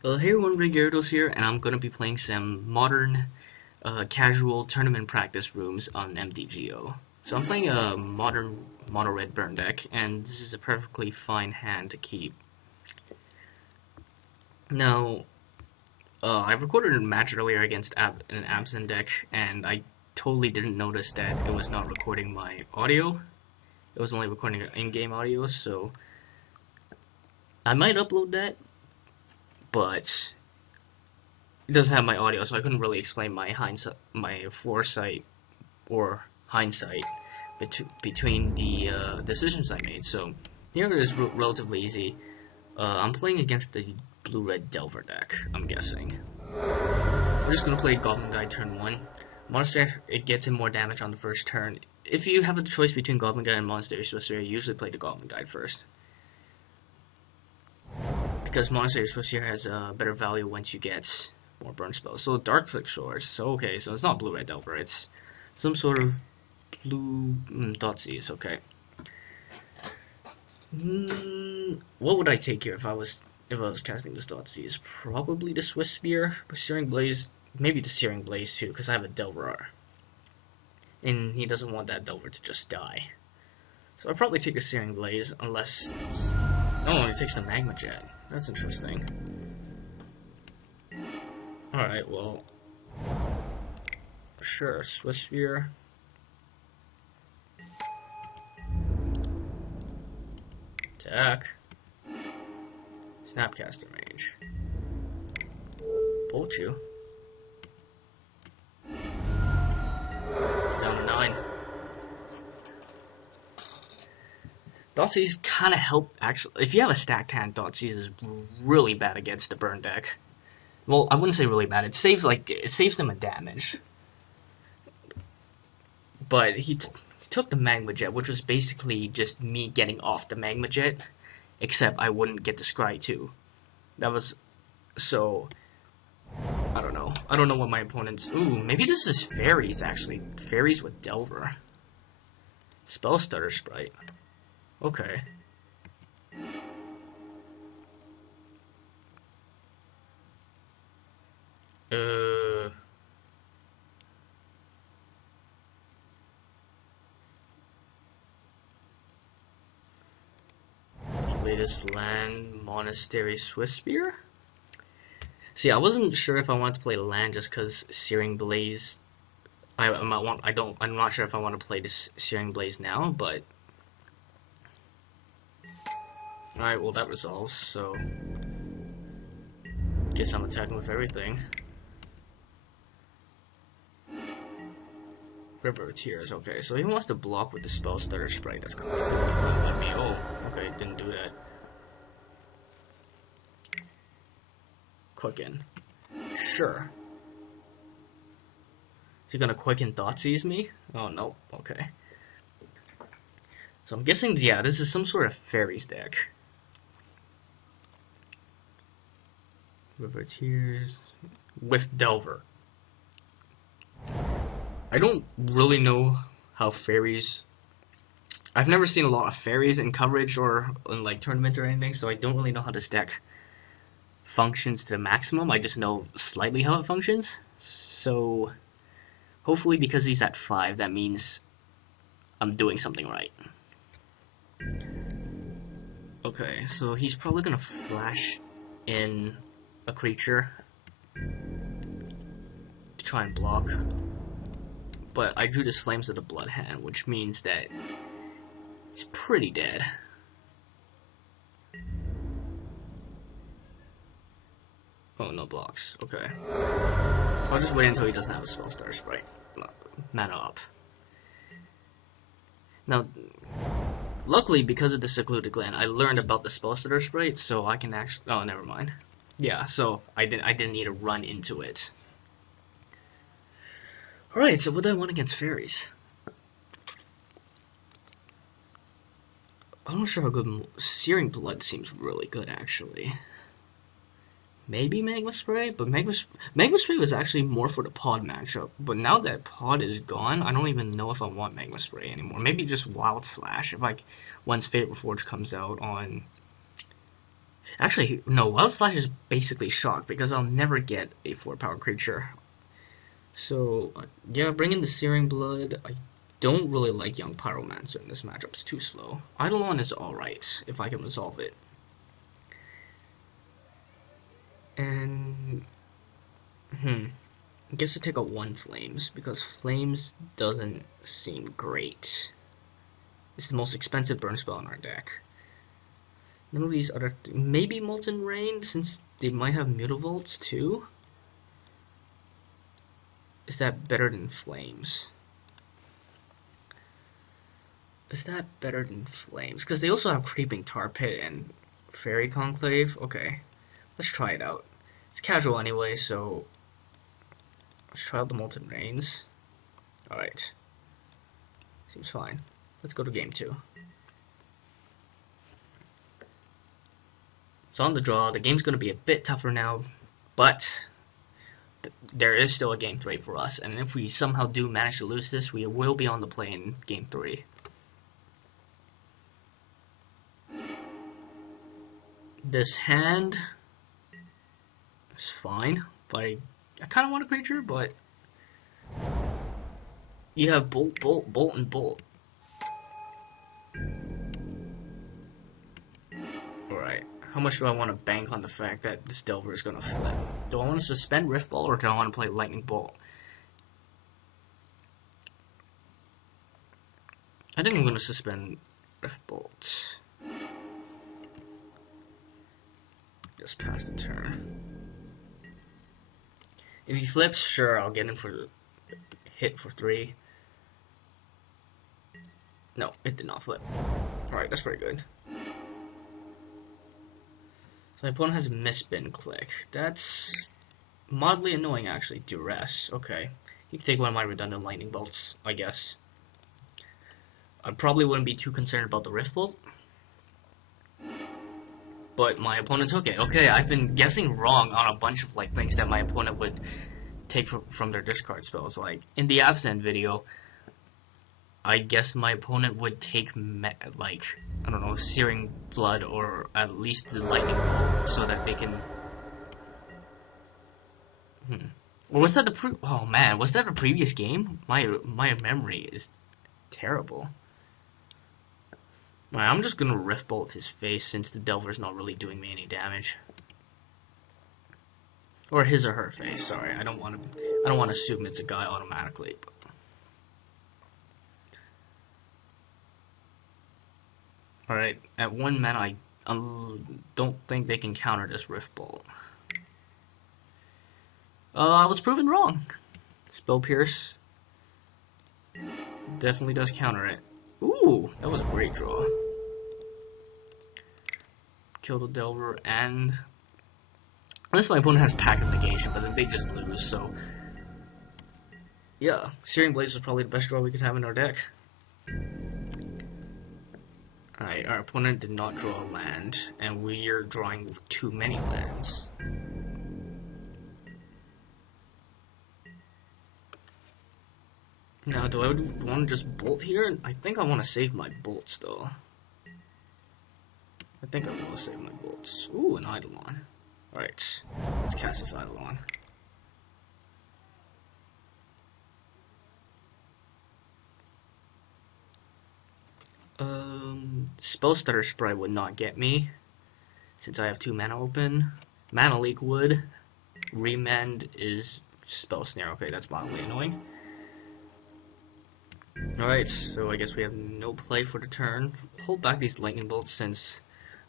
Hey everyone, Gyarados here, and I'm gonna be playing some modern, casual tournament practice rooms on MDGO. So I'm playing a modern mono red burn deck, and this is a perfectly fine hand to keep. Now, I recorded a match earlier against an Absent deck, and I totally didn't notice that it was not recording my audio. It was only recording in-game audio, so I might upload that, but it doesn't have my audio, so I couldn't really explain my foresight or hindsight between the decisions I made. So here it is relatively easy. I'm playing against the blue-red Delver deck, I'm guessing. We're just gonna play Goblin Guide turn 1. Monster, it gets in more damage on the first turn. If you have the choice between Goblin Guide and Monastery Sorcerer, you usually play the Goblin Guide first. Because Monastery Sorcerer has a better value once you get more burn spells. So Dark Click Swords. So okay, so it's not blue-red Delver, it's some sort of blue Thoughtseize, okay. What would I take here if I was casting this Thoughtseize? Probably the Swiss Spear, but Searing Blaze, maybe the Searing Blaze too, because I have a Delver. And he doesn't want that Delver to just die. So I'll probably take a Searing Blaze, unless... Oh, he takes the Magma Jet. That's interesting. Alright, well... Sure, Swiss Spear. Attack. Snapcaster Mage. Bolt you. Down to 9. Thoughtseize kind of help, actually. If you have a stacked hand, Thoughtseize is really bad against the burn deck. Well, I wouldn't say really bad. It saves them a damage. But he took the Magma Jet, which was basically just me getting off the Magma Jet, except I wouldn't get the Scry too. That was so. I don't know. I don't know what my opponent's. Ooh, maybe this is Faeries actually. Faeries with Delver. Spellstutter sprite. Okay. Latest land, Monastery Swiss Spear. See, I wasn't sure if I wanted to play the land just because Searing Blaze. I'm not sure if I want to play this Searing Blaze now, but alright, well that resolves, so guess I'm attacking with everything. River of Tears, okay, so he wants to block with the Spellstutter sprite. That's completely fine with me. Oh, okay, didn't do that. Quicken. Sure. Is he gonna Quicken Thoughtseize me? Oh, no, okay. So I'm guessing, yeah, this is some sort of Faeries deck. River of Tears with Delver. I don't really know how Faeries... I've never seen a lot of Faeries in coverage or in like tournaments or anything, so I don't really know how this deck functions to the maximum. I just know slightly how it functions. So hopefully because he's at 5, that means I'm doing something right. Okay, so he's probably gonna flash in a creature to try and block. But I drew this Flames of the Blood hand, which means that he's pretty dead. Oh, no blocks. Okay. I'll just wait until he doesn't have a Spellstutter sprite. Mana up. Now, luckily, because of the Secluded Glen, I learned about the Spellstutter sprite, so I can actually... Oh, never mind. Yeah, so I didn't need to run into it. Alright, so what do I want against Faeries? I'm not sure how good... Searing Blood seems really good, actually. Maybe Magma Spray, but Magma Spray was actually more for the Pod matchup. But now that Pod is gone, I don't even know if I want Magma Spray anymore. Maybe just Wild Slash, if like once Fate Reforged comes out on Actually, no, Wild Slash is basically shock because I'll never get a 4-power creature. So, yeah, bring in the Searing Blood. I don't really like Young Pyromancer in this matchup. It's too slow. Eidolon is alright, if I can resolve it. And, I guess I take a 1 Flames, because Flames doesn't seem great. It's the most expensive burn spell in our deck. None of these other... maybe Molten Rain, since they might have Mutavolts too? Is that better than Flames? Is that better than Flames? Because they also have Creeping Tar Pit and Fairy Conclave. Okay, let's try it out. It's casual anyway, so... let's try out the Molten Rains. Alright. Seems fine. Let's go to game 2. So on the draw, the game's going to be a bit tougher now, but there is still a game 3 for us, and if we somehow do manage to lose this, we will be on the play in game 3. This hand is fine, but I kind of want a creature, but you have Bolt, Bolt, Bolt, and Bolt. Alright, how much do I want to bank on the fact that this Delver is going to flip? Do I want to suspend Rift Bolt, or do I want to play Lightning Bolt? I think I'm going to suspend Rift Bolt. Just pass the turn. If he flips, sure, I'll get him for hit for 3. No, it did not flip. Alright, that's pretty good. So my opponent has a Misspin Click. That's mildly annoying, actually. Duress. Okay. You can take one of my redundant Lightning Bolts, I guess. I probably wouldn't be too concerned about the Rift Bolt. But my opponent took it. Okay, I've been guessing wrong on a bunch of like things that my opponent would take from their discard spells. Like, in the Absent video, I guess my opponent would take, like, I don't know, Searing Blood or at least the Lightning Bolt so that they can... Or was that the oh man, was that a previous game? My memory is terrible. Alright, I'm just gonna Rift Bolt his face since the Delver's not really doing me any damage. Or his or her face, sorry. I don't want to assume it's a guy automatically. But... alright, at 1 mana, I don't think they can counter this Rift Bolt. I was proven wrong. Spell Pierce definitely does counter it. Ooh, that was a great draw. Kill the Delver, and unless my opponent has Pact of Negation, but then they just lose, so yeah, Searing Blaze was probably the best draw we could have in our deck. Alright, our opponent did not draw a land, and we are drawing too many lands. Now, do I want to just bolt here? I think I want to save my bolts, though. I think I want to save my bolts. Ooh, an Eidolon. Alright, let's cast this Eidolon. Spellstutter Sprite would not get me, since I have 2 mana open. Mana Leak would. Remand is Spell Snare. Okay, that's mildly annoying. Alright, so I guess we have no play for the turn. Hold back these Lightning Bolts since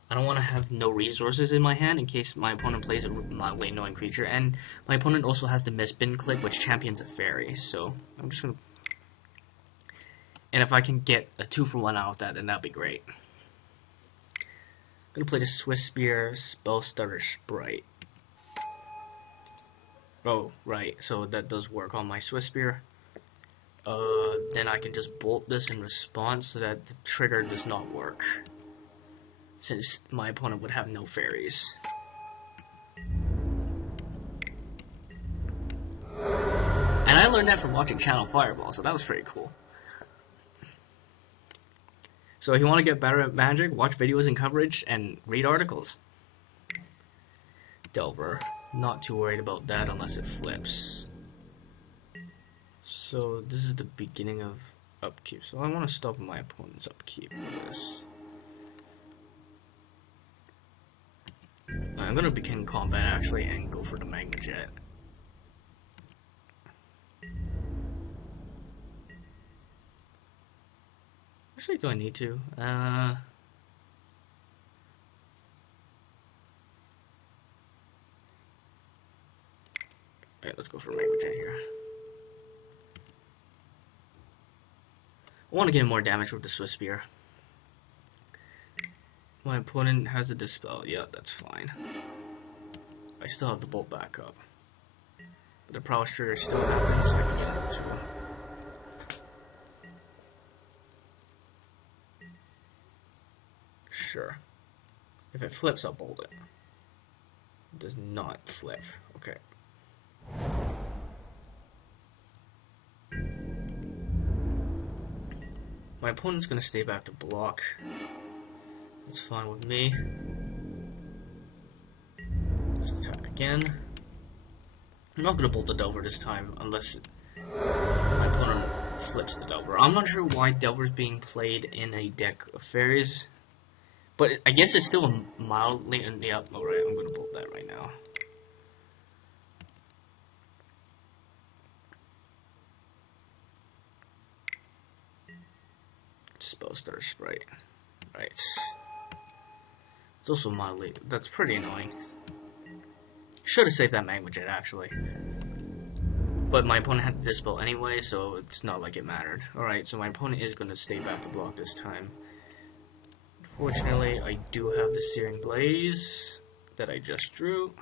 I don't want to have no resources in my hand in case my opponent plays a mildly annoying creature. And my opponent also has the Misspin Click, which champions a Fairy, so I'm just gonna... and if I can get a 2-for-1 out of that, then that'd be great. I'm gonna play the Swiss Spear, Spellstutter Sprite. Oh, right, so that does work on my Swiss Spear. Then I can just bolt this in response so that the trigger does not work, since my opponent would have no fairies. And I learned that from watching Channel Fireball, so that was pretty cool. So if you want to get better at Magic, watch videos and coverage, and read articles. Delver. Not too worried about that unless it flips. So this is the beginning of upkeep. So I want to stop my opponent's upkeep for this. I'm gonna begin combat actually and go for the Magma Jet. Actually, do I need to? Alright, let's go for Magma Jet here. I want to get more damage with the Swiss Spear. My opponent has a Dispel. Yeah, that's fine. I still have the Bolt back up. But the Prowess Trigger still happens, so I can get it for 2. Sure. If it flips, I'll bolt it. It does not flip. Okay. My opponent's gonna stay back to block. That's fine with me. Just attack again. I'm not gonna bolt the Delver this time unless my opponent flips the Delver. I'm not sure why Delver's being played in a deck of Faeries, but I guess it's still mildly. Yeah, alright, I'm gonna bolt that right now. Spellstutter sprite. Right. It's also mildly. That's pretty annoying. Should have saved that Magma Jet actually. But my opponent had to dispel anyway, so it's not like it mattered. Alright, so my opponent is going to stay back to block this time. Fortunately, I do have the Searing Blaze that I just drew.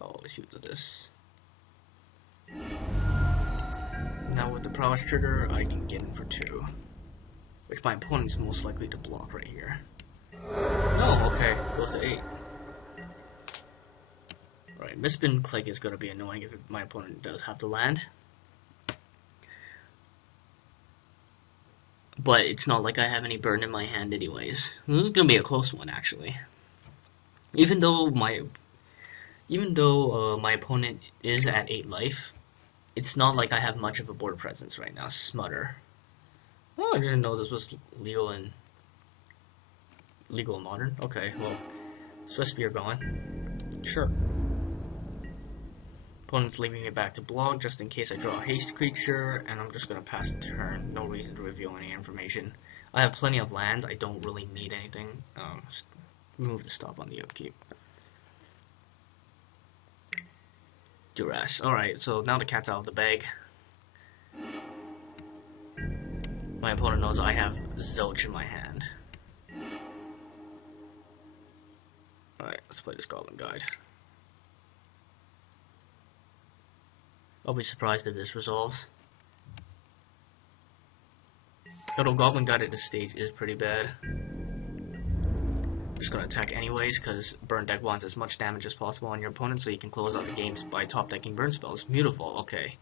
I'll always use this. Now with the Prowess Trigger, I can get in for 2. Which my opponent's most likely to block right here. Oh, okay. Goes to 8. Right, Misspin Click is going to be annoying if my opponent does have to land. But it's not like I have any burn in my hand anyways. This is going to be a close one, actually. Even though my opponent is at 8 life, it's not like I have much of a board presence right now. Smutter. Oh, I didn't know this was legal and modern. Okay, well, Swiss Spear gone. Sure. Opponent's leaving it back to block just in case I draw a haste creature, and I'm just gonna pass the turn. No reason to reveal any information. I have plenty of lands. I don't really need anything. Remove the stop on the upkeep. Duress. Alright, so now the cat's out of the bag. My opponent knows I have Zilch in my hand. Alright, let's play this Goblin Guide. I'll be surprised if this resolves. Although Goblin Guide at this stage is pretty bad. I'm just gonna attack anyways, because Burn Deck wants as much damage as possible on your opponent so you can close out the games by top decking burn spells. Beautiful, okay.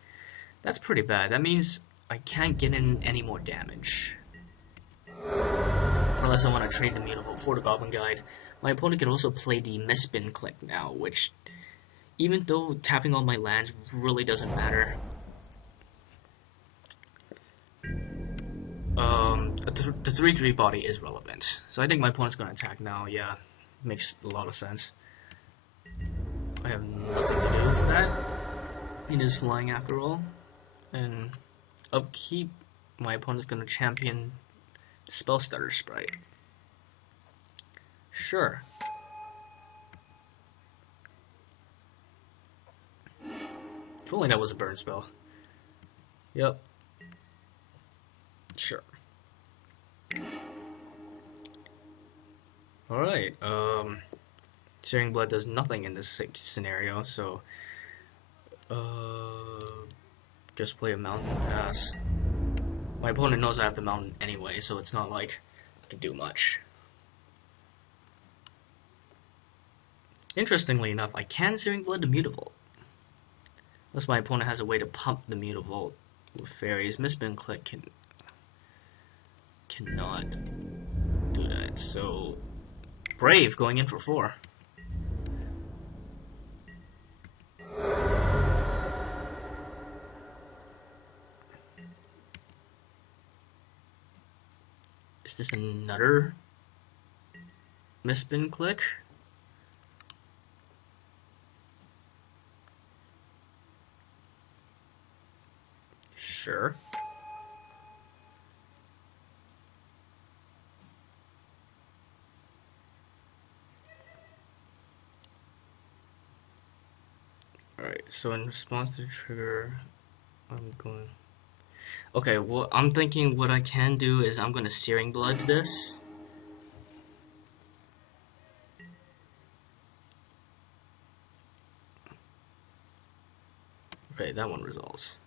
That's pretty bad. That means I can't get in any more damage. Unless I want to trade the Beautiful for the Goblin Guide. My opponent can also play the Misspin Click now, which, even though tapping all my lands really doesn't matter, the 3/3 body is relevant. So I think my opponent's going to attack now. Yeah, makes a lot of sense. I have nothing to do for that. It is flying after all. And upkeep, my opponent's going to champion Spellstutter Sprite. Sure. If only that was a burn spell. Yep. Sure. Alright, Searing Blood does nothing in this scenario, so just play a Mountain Pass. My opponent knows I have the Mountain anyway, so it's not like I can do much. Interestingly enough, I can Searing Blood to Mutavault. Unless my opponent has a way to pump the Mutavault with Faeries. Misspin Click cannot do that, so Brave going in for 4. Is this another misspin click? Sure. Alright, so in response to the trigger, I'm going... Okay, well, I'm thinking what I can do is I'm going to Searing Blood this. Okay, that one resolves.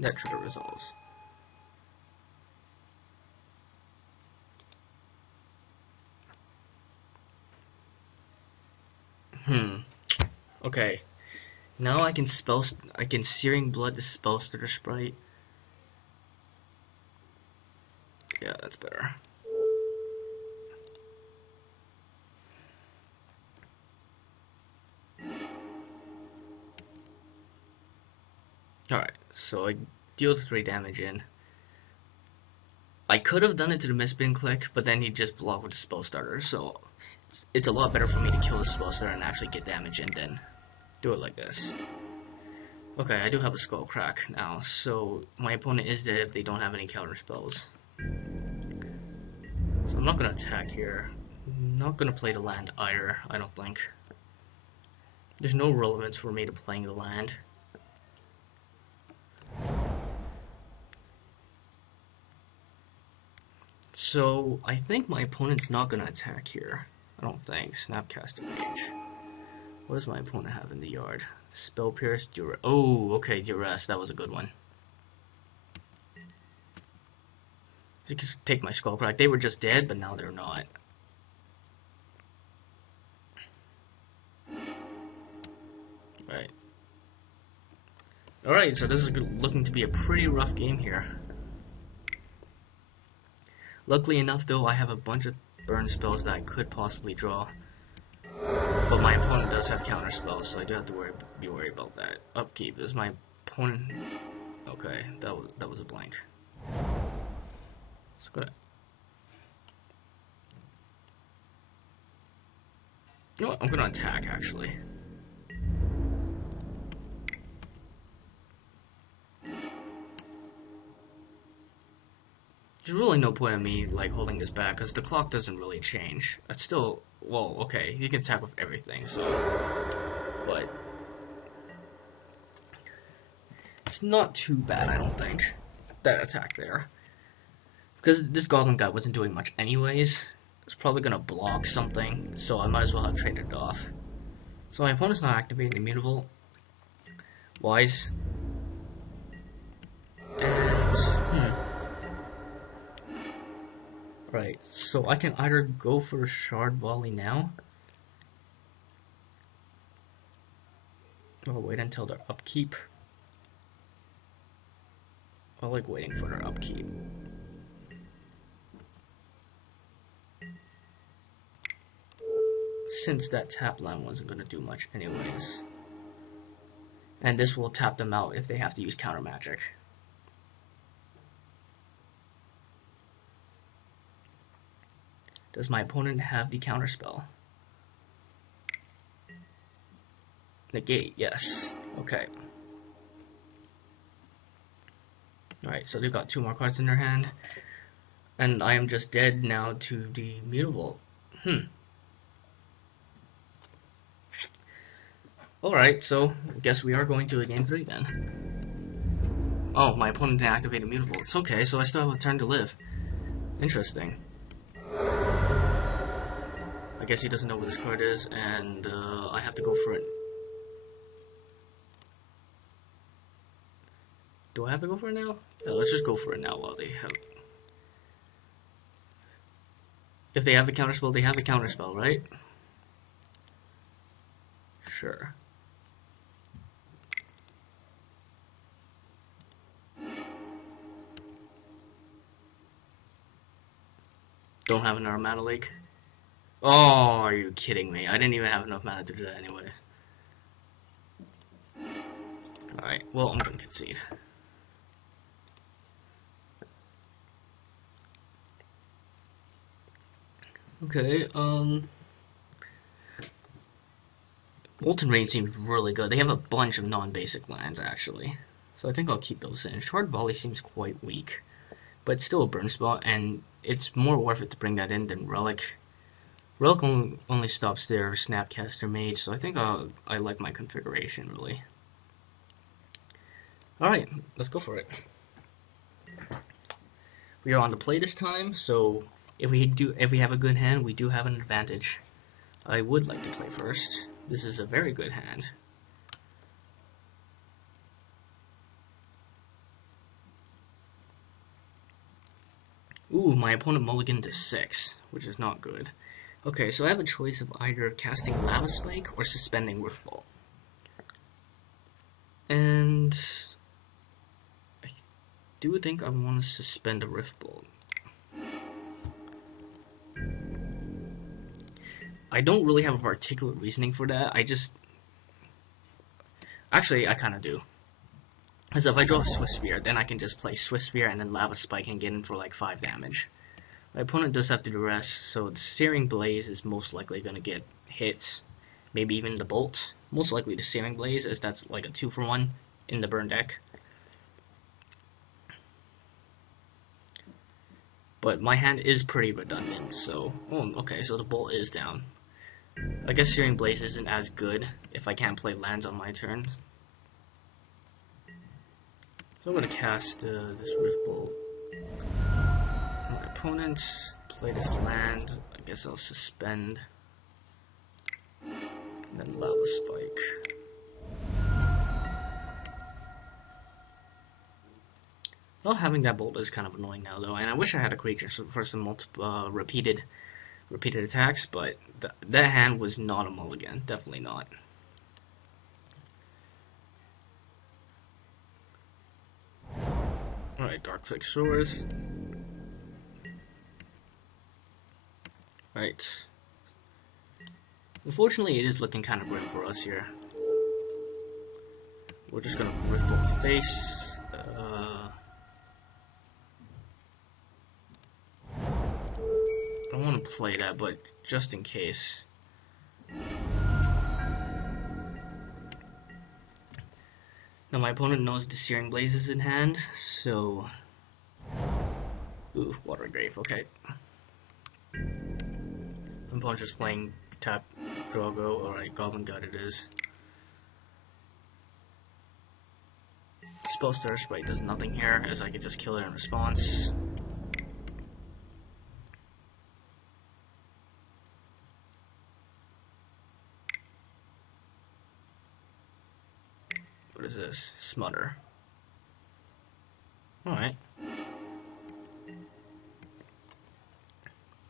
That trigger resolves. Okay. Now I can Searing Blood the spellstutter sprite. Yeah, that's better. Alright, so I deal 3 damage in. I could have done it to the misspin click, but then he just blocked with the spellstutter, so it's a lot better for me to kill the spellstutter and actually get damage in than do it like this. Okay, I do have a skull crack now, so my opponent is dead if they don't have any counter spells. So I'm not gonna attack here. I'm not gonna play the land either, I don't think. There's no relevance for me to playing the land. So I think my opponent's not gonna attack here. I don't think. Snapcaster Mage. What does my opponent have in the yard? Spell Pierce, Duress. Oh, okay, Duress. That was a good one. You could take my Skull Crack. They were just dead, but now they're not. Right. Alright, so this is looking to be a pretty rough game here. Luckily enough, though, I have a bunch of burn spells that I could possibly draw. But my opponent does have counter spells, so I do have to be worried about that. Upkeep. Is my opponent... Okay, that was a blank. Let's go to... You know what? I'm gonna attack, actually. There's really no point in me, like, holding this back, because the clock doesn't really change. It's still... Well, okay, you can attack with everything, so... But... It's not too bad, I don't think, that attack there. Because this Goblin guy wasn't doing much anyways. It's probably gonna block something, so I might as well have traded it off. So my opponent's not activating Immutable. Wise. And... Right, so I can either go for a Shard Volley now, or wait until their upkeep. I like waiting for their upkeep. Since that tap line wasn't going to do much anyways. And this will tap them out if they have to use counter magic. Does my opponent have the counter spell? Negate, yes. Okay. Alright, so they've got 2 more cards in their hand. And I am just dead now to the Mutable. Alright, so I guess we are going to a game 3 then. Oh, my opponent didn't activate Immutable. It's okay, so I still have a turn to live. Interesting. I guess he doesn't know what this card is, and I have to go for it. Do I have to go for it now? Yeah, let's just go for it now while they have... If they have the counterspell, they have the counterspell, right? Sure. Don't have another mana lake? Oh, are you kidding me? I didn't even have enough mana to do that anyway. Alright, well, I'm gonna concede. Okay, Molten Rain seems really good. They have a bunch of non-basic lands, actually. So I think I'll keep those in. Shard Volley seems quite weak, but it's still a burn spot, and it's more worth it to bring that in than Relic. Relic only stops their Snapcaster Mage, so I think I like my configuration, really. Alright, let's go for it. We are on the play this time, so if we have a good hand, we do have an advantage. I would like to play first. This is a very good hand. Ooh, my opponent mulliganed to 6, which is not good. Okay, so I have a choice of either casting Lava Spike or suspending Riftball. And I do think I want to suspend a Riftball. I don't really have a particular reasoning for that. Actually, I kind of do. Because if I draw Swift Spear, then I can just play Swift Spear and then Lava Spike and get in for like 5 damage. My opponent does have to do rest, so the Searing Blaze is most likely going to get hits. Maybe even the Bolt. Most likely the Searing Blaze, as that's like a 2-for-1 in the burn deck. But my hand is pretty redundant, so... Oh, okay, so the Bolt is down. I guess Searing Blaze isn't as good if I can't play lands on my turn. So I'm going to cast this Rift Bolt. My opponent play this land. I guess I'll suspend. And then Lava Spike. Not having that bolt is kind of annoying now, though, and I wish I had a creature for some repeated attacks, but that hand was not a mulligan. Definitely not. Alright, Dark-Click Shores. Right. Unfortunately, it is looking kind of grim for us here. We're just gonna Rift Bolt the face. I don't want to play that, but just in case. Now my opponent knows the Searing Blaze is in hand, so... Ooh, Water Grave, okay. My opponent's just playing tap, Drogo, alright, Goblin God it is. Spellstutter Sprite does nothing here, as I can just kill it in response. What is this? Smother. Alright.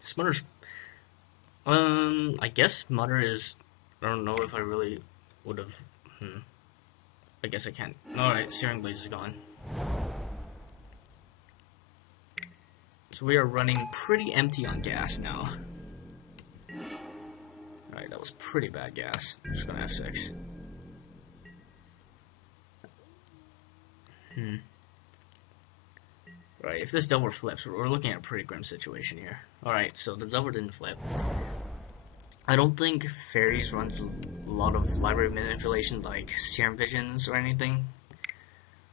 Smother's... I guess Smother is... I don't know if I really would have... I guess I can't. Alright, Searing Blaze is gone. So we are running pretty empty on gas now. Alright, that was pretty bad gas. I'm just gonna F6. Right, if this Delver flips, we're looking at a pretty grim situation here. Alright, so the Delver didn't flip. I don't think Faeries runs a lot of library manipulation like Serum Visions or anything.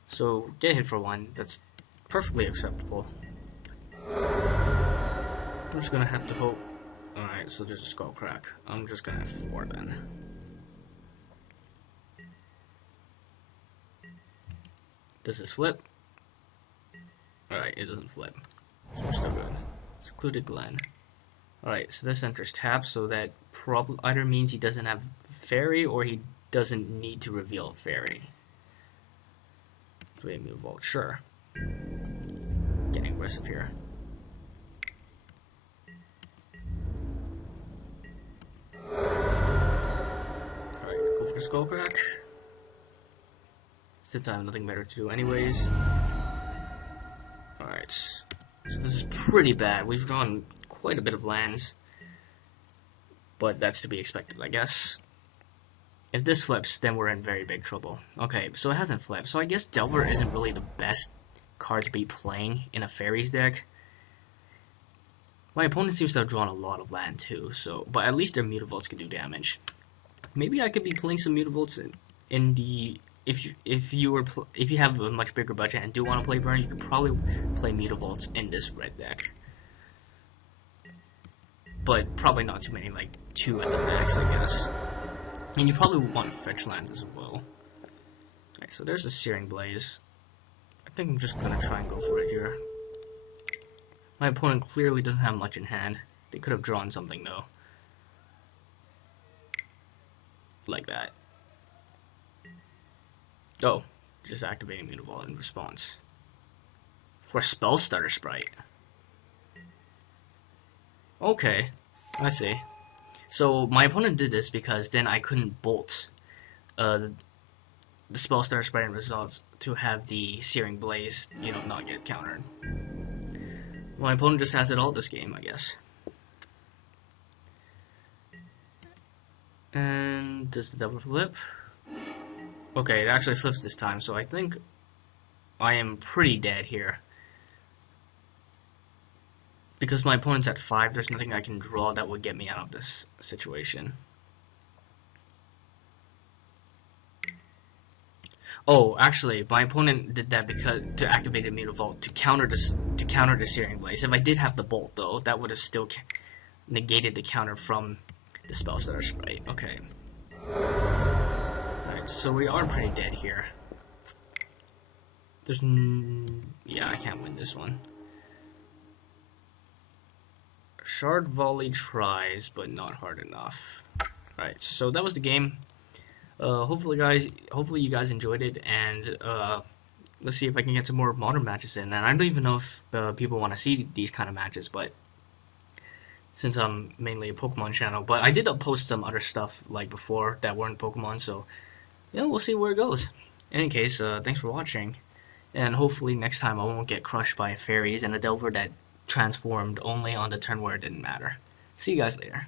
So, get hit for 1, that's perfectly acceptable. I'm just gonna have to hope. Alright, so there's a Skull Crack. I'm just gonna have 4 then. Does this flip? Alright, it doesn't flip. So we're still good. Secluded Glen. Alright, so this enters tap, so that probably either means he doesn't have Fairy or he doesn't need to reveal a Fairy. So we move Vault, sure. Getting aggressive here. Alright, go for Skullcrack. Since I have nothing better to do anyways. Alright, so this is pretty bad. We've drawn quite a bit of lands, but that's to be expected, I guess. If this flips, then we're in very big trouble. Okay, so it hasn't flipped, so I guess Delver isn't really the best card to be playing in a Faeries deck. My opponent seems to have drawn a lot of land too, so but at least their Mutavaults can do damage. Maybe I could be playing some Mutavaults in the if you have a much bigger budget and do want to play burn, you could probably play Mutavaults in this red deck. But probably not too many, like 2 in the max, I guess. And you probably would want fetch lands as well. Alright, so there's a Searing Blaze. I think I'm just gonna try and go for it here. My opponent clearly doesn't have much in hand. They could have drawn something though. Like that. Oh, just activating Mutavault in response. For spellstutter sprite. Okay, I see. So my opponent did this because then I couldn't bolt the spellstutter sprite in response to have the Searing Blaze, not get countered. My opponent just has it all this game, I guess. And does the double flip? Okay, it actually flips this time, so I think I am pretty dead here. Because my opponent's at 5, there's nothing I can draw that would get me out of this situation. Oh, actually, my opponent did that because to activate a Mutavault to counter the Searing Blaze. If I did have the Bolt, though, that would have still negated the counter from the Spellstutter sprite. Okay. Alright, so we are pretty dead here. Yeah, I can't win this one. Shard Volley tries, but not hard enough. Alright, so that was the game. Hopefully you guys enjoyed it, and let's see if I can get some more modern matches in. And I don't even know if people want to see these kind of matches, but since I'm mainly a Pokemon channel, but I did post some other stuff like before that weren't Pokemon, so yeah, we'll see where it goes. In any case, thanks for watching, and hopefully next time I won't get crushed by Faeries and a Delver that transformed only on the turn where it didn't matter. See you guys later.